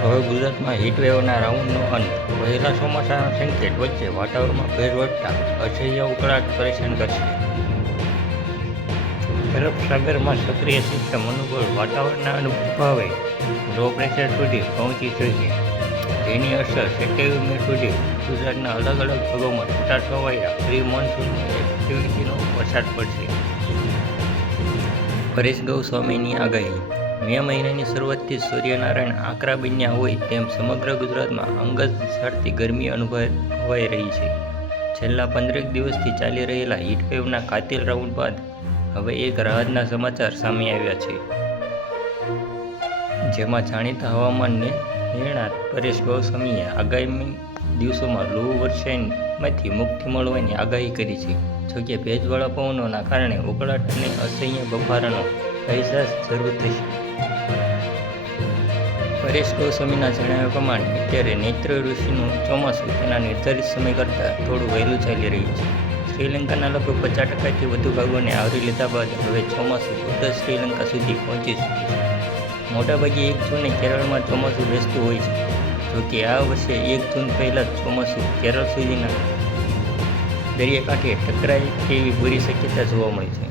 હવે ગુજરાતમાં હીટવેવના રાઉન્ડનો અંત. વહેલા ચોમાસાના સંકેત વચ્ચે વાતાવરણમાં ભેજ વધતા અસહ્ય ઉકળાટ પરેશાન કરશે. અરબ સાગરમાં સક્રિય સિસ્ટમ અનુકૂળ વાતાવરણના અનુભવે લો પ્રેશર સુધી પહોંચી શકે, જેની અસર 27 મે સુધી ગુજરાતના અલગ અલગ ભાગોમાં છૂટાછવાયા પ્રી મોન્સૂન એક્ટિવિટીનો વરસાદ પડશે. પરેશ ગોસ્વામીની આગાહી. મે મહિનાની શરૂઆતથી સૂર્યનારાયણ આકરા બન્યા હોય તેમ સમગ્ર ગુજરાતમાં અંગત ઝાડતી ગરમી અનુભવાઈ રહી છે. છેલ્લા 15 દિવસથી ચાલી રહેલા હીટવેવના કાતિલ રાઉન્ડ બાદ હવે એક રાહતના સમાચાર સામે આવ્યા છે, જેમાં જાણીતા હવામાન નિષ્ણાત પરેશ ગોસ્વામીએ આગામી દિવસોમાં લૂ વર્ષામાંથી મુક્તિ મળવાની આગાહી કરી છે. જોકે ભેજવાળા પવનોના કારણે ઉકળાટ અને અસહ્ય બફારાનો અહેસાસ જરૂર થશે. પરેશ ગોસ્વામીના જણાવ્યા પ્રમાણે અત્યારે નૈત્ર ઋતુનું ચોમાસું તેના નિર્ધારિત સમય કરતાં થોડું વહેલું ચાલી રહ્યું છે. શ્રીલંકાના લગભગ 50%થી વધુ ભાગોને આવરી લીધા બાદ હવે ચોમાસું ઉત્તર શ્રીલંકા સુધી પહોંચી ચૂક્યું છે. મોટાભાગે 1 જૂને કેરળમાં ચોમાસું બેસતું હોય છે. જોકે આ વર્ષે 1 જૂન પહેલાં જ ચોમાસું કેરળ સુધીના દરિયાકાંઠે ટકરાય તેવી બુરી શક્યતા જોવા મળી છે.